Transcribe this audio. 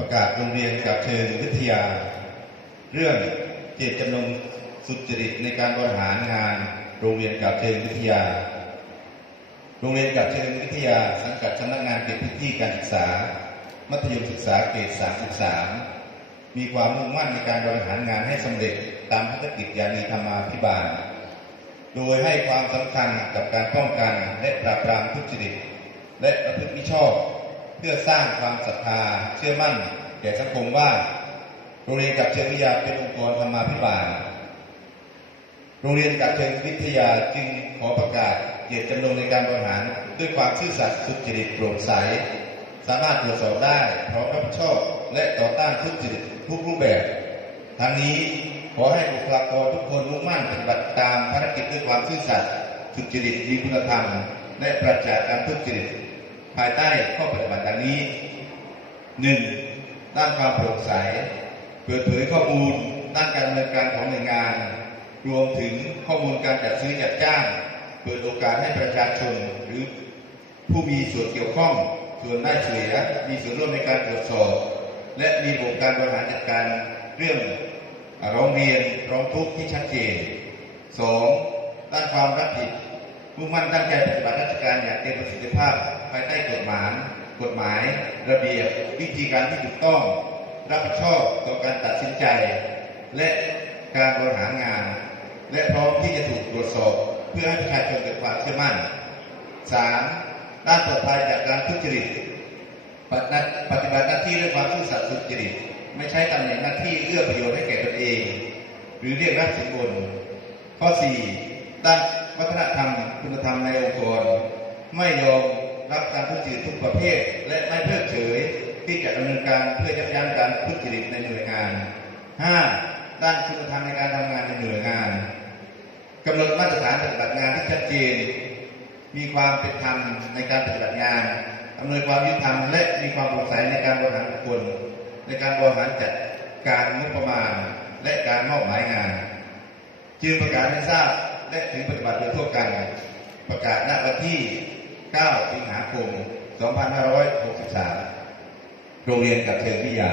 ประกาศโรงเรียนกับเชิญวิทยา เรื่องเจตจำนงสุจริตในการบริหารงานโรงเรียนกับเชิญวิทยา โรงเรียนกับเชิญวิทยา สังกัดสำนักงานเขตพื้นที่การศึกษา มัธยมศึกษาเขต33 มีความมุ่งมั่นในการบริหารงานให้สำเร็จตามภารกิจยานีธรรมาภิบาล โดยให้ความสำคัญกับการป้องกันและปราบปรามทุจริตและประพฤติมิชอบ เพื่อสร้างความศรัทธาเชื่อมั่นแก่สังคมว่าโรงเรียนกับเชิงวิทยาเป็นองค์กรธรรมาภิบาล โรงเรียนกับเชิงวิทยาจึงขอประกาศเจตจำนงในการบริหารด้วยความซื่อสัตย์สุจริตโปร่งใส สามารถตรวจสอบได้พร้อมรับผิดชอบและต่อต้านทุจริตทุกรูปแบบทั้งนี้ขอให้บุคลากรทุกคนมุ่งมั่นปฏิบัติตามภารกิจด้วยความซื่อสัตย์สุจริตมีคุณธรรมและปราจากการทุจริต ภายใต้ข้อปฏิบัติดังนี้หนึ่งด้านความโปร่งใส เปิดเผยข้อมูล ด้านการดำเนินการของหน่วยงาน รวมถึงข้อมูลการจัดซื้อจัดจ้าง เปิดโอกาสให้ประชาชนหรือผู้มีส่วนเกี่ยวข้อง ส่วนได้เสียมีส่วนร่วมในการตรวจสอบ และมีระบบการบริหารจัดการเรื่องร้องเรียนร้องทุกข์ที่ชัดเจนสองด้านความรับผิดมุ่งมั่นตั้งใจปฏิบัติราชการอย่างเต็มประสิทธิภาพ ภายใต้กฎหมายกฎหมาย ระเบียบวิธีการที่ถูกต้อง รับผิดชอบต่อการตัดสินใจ และการบริหารงาน และพร้อมที่จะถูกตรวจสอบเพื่อให้ประชาชนเกิดความเชื่อมั่นสามด้านปลอดภัยจากการทุจริตปฏิบัติหน้าที่ด้วยความซื่อสัตย์สุจริต ไม่ใช้ตำแหน่งหน้าที่เอื้อประโยชน์ให้แก่ตนเอง หรือเรียกรับสินบน ข้อสี่ด้านวัฒนธรรมคุณธรรมในองค์กร ไม่ยอม รับการทุจริตทุกประเภท และไม่เพิกเฉยที่จะดำเนินการเพื่อยับยั้งการทุจริตในหน่วยงานห้าด้านคุณธรรมในการทำงานในหน่วยงานกำหนดมาตรฐานปฏิบัติงานที่ชัดเจน มีความเป็นธรรมในการปฏิบัติงานอำนวยความยุติธรรมและมีความโปร่งใสในการบริหารบุคคลในการบริหารจัดการงบประมาณและการมอบหมายงาน จึงประกาศให้ทราบและถึงปฏิบัติโดยทั่วกัน ประกาศณวันที่ 9 สิงหาคม 2563 โรงเรียนกับเชิงวิทยา